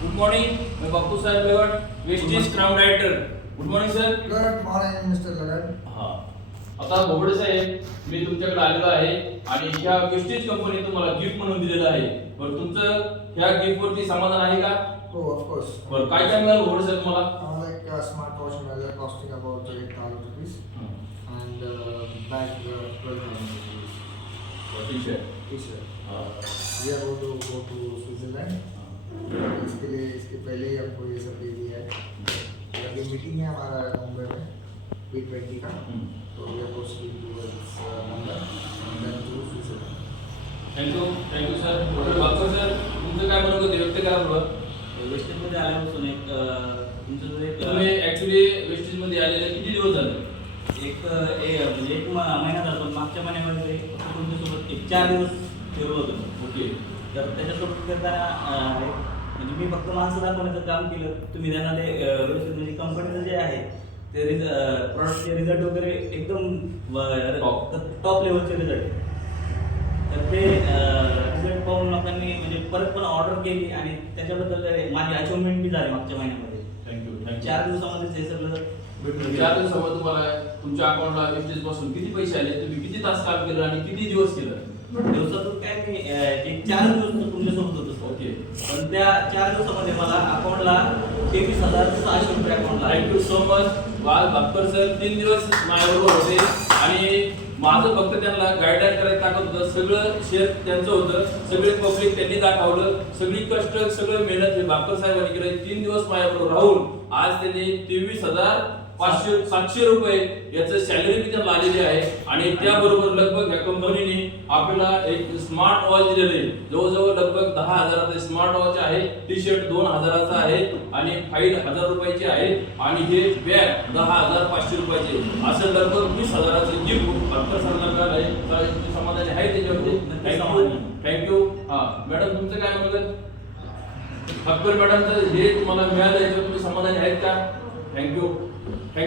Good morning, मैं Bapu Saheb Lagat, Vestige crown writer. Good morning sir. Good morning mister Lagat. हा, आता भोबडे साहेब मी तुमच्याकडे आलेलो आहे आणि ह्या वेस्टिज कंपनी तुम्हाला गिफ्ट म्हणून दिलेलं आहे. बरं तुमचं ह्या गिफ्ट वरती समाधान आहे का? हो ऑफ कोर्स. बरं काय काय मिळालं भोबडे साहेब तुम्हाला? आम्हाला एक स्मार्ट वॉच मिळालं costing about 8,000 rupees and bag 12,000 rupees. T-shirt. T-shirt. We are going to go to Switzerland. इसके लिए इसके पहले ही हमको ये सब दे दिया है. अभी मीटिंग है हमारा मुंबई में B20 का. तो we are proceeding towards Mumbai and then to Switzerland. Thank you sir. Bapu sir तुमचं काय म्हणणं होतं व्यक्त करा थोडं. वेस्टेज मध्ये आल्यापासून एक तुमचं जो एक तुम्ही ऍक्च्युली वेस्टिज मध्ये आलेले किती दिवस झाले? म्हणजे एक महिना झाला पण मागच्या महिन्यामध्ये फक्त तुमच्यासोबत एक 4 दिवस फिरलो होतो. ओके. तर त्याच्यासोबत करताना म्हणजे मी फक्त माणसं दाखवण्याचं काम केलं. तुम्ही त्यांना ते व्यवस्थित म्हणजे कंपनीचं जे आहे ते प्रॉडक्टचे रिझल्ट वगैरे एकदम टॉप लेवलचे रिझल्ट. तर ते रिझल्ट पाहून लोकांनी म्हणजे परत पण ऑर्डर केली आणि त्याच्याबद्दल माझी अचिव्हमेंट बी झाली मागच्या महिन्यामध्ये. थँक्यू. 4 दिवसामध्ये हे सगळं भेटून 4 दिवसामध्ये तुम्हाला तुमच्या अकाउंटला वेस्टेज पासून किती पैसे आले, तुम्ही किती तास काम केलं आणि किती दिवस केलं? दिवसातून काय मी एक 4 दिवस तुमच्यासोबत होतो. ओके. पण त्या 4 दिवसामध्ये मला अकाउंटला 23,600 रुपये अकाउंटला. Thank you so much. Bhaskar sir 3 दिवस माझ्याबरोबर होते आणि माझं फक्त त्यांना गाईडलाईन करायला टाकत होतं. सगळं शेअर त्यांचं होतं, सगळे पब्लिक त्यांनी दाखवलं, सगळी कष्ट सगळं मेहनत हे भास्कर साहेबांनी केलं. 3 दिवस माझ्याबरोबर राहून आज त्यांनी 23,700 रुपये याचं सॅलरी मी त्यांना आलेली आहे आणि त्याबरोबर लगभग या कंपनीने आपल्याला एक स्मार्ट वॉच दिलेले आहे. जवळजवळ लगभग 10,000चा स्मार्ट वॉच आहे. टी-शर्ट 2,000चा आहे आणि फाईल 1,000 रुपयाची आहे आणि हे बॅग 10,500 रुपयाचे. असं लगभग 20,000चं गिफ्ट भास्कर सरला मिळालं आहे. तुमची समाधानी आहे त्याच्यामध्ये? थँक्यू. हा मॅडम तुमचं काय म्हणलं? भास्कर मॅडमचं हे तुम्हाला मिळालं याच्यावर तुम्ही समाधानी आहेत का? थँक्यू.